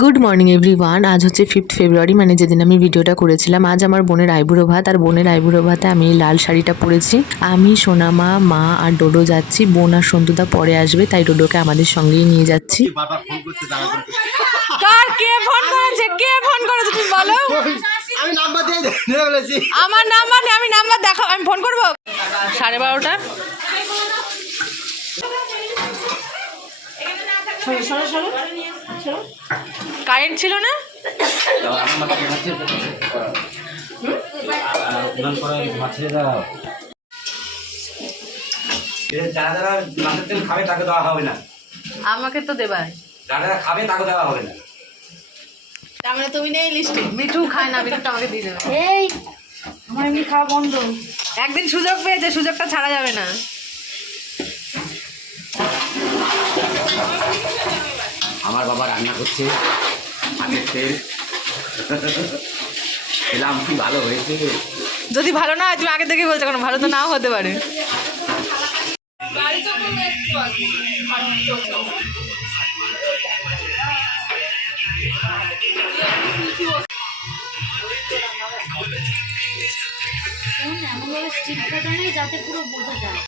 Good morning everyone. আজ হচ্ছে 5th ফেব্রুয়ারি, মানে যেদিন আমি ভিডিওটা করেছিলাম। আজ আমার বোনের আইবুড়ো ভাত, আর বোনের আইবুড়ো ভাতে আমি লাল শাড়িটা পরেছি। আমি, সোনামা, মা আর ডোডো যাচ্ছি। বোন আর সন্তুদা পরে আসবে, তাই ডোডোকে আমাদের সঙ্গেই নিয়ে যাচ্ছি। কে ফোন করেছে তুমি বলো। আমি নাম্বার দিয়ে বলেছি। আমার নাম্বার নেই, আমি নাম্বার দেখো, আমি ফোন করবো 12:30। কারেন্ট ছিল না। যারা মাছের তেল খাবে তাকে দেওয়া হবে না। আমাকে তো দেবা। যারা খাবে তাকে দেওয়া হবে না। তার মানে তুমি নেই লিস্টে। মিঠু খায় না, মিঠুটা আমাকে দিয়ে দেবে। এই আমার এমনি খাওয়া বন্ধ। একদিন সুযোগ পেয়েছে, সুযোগটা ছাড়া যাবে না। আমার বাবা রান্না করছে, হাতের তেল খেলাম, কি ভালো হয়েছে। যদি ভালো না হয় তুমি আগে থেকে বলছো, কোনো ভালো তো নাও হতে পারে। এমনভাবে স্টিক কাটা নেই যাতে পুরো বোঝা যায়।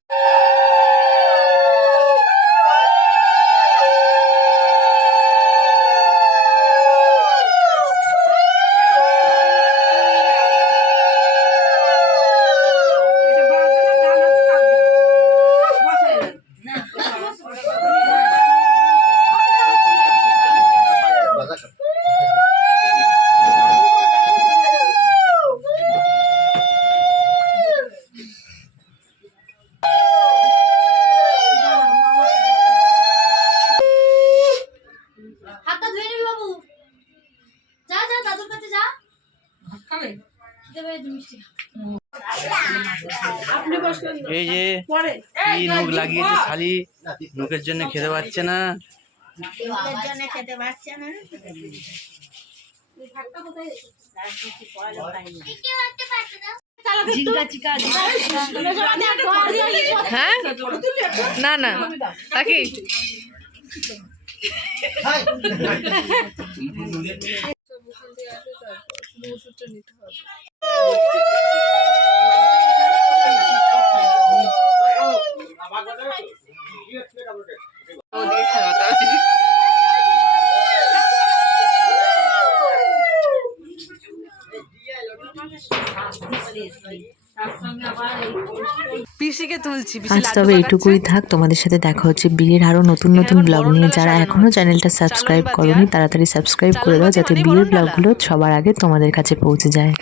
এই যে কি নুক লাগিয়েছে শালি, নুকের জন্য খেতে পাচ্ছে না। হ্যাঁ না না তাকি পিসিকে তুলছি। আজ তবে এইটুকুই থাক। তোমাদের সাথে দেখা হচ্ছে বিয়ের আরো নতুন নতুন ব্লগ নিয়ে। যারা এখনো চ্যানেলটা সাবস্ক্রাইব করোনি তাড়াতাড়ি সাবস্ক্রাইব করে দাও, যাতে বিয়ের ব্লগগুলো সবার আগে তোমাদের কাছে পৌঁছে যায়।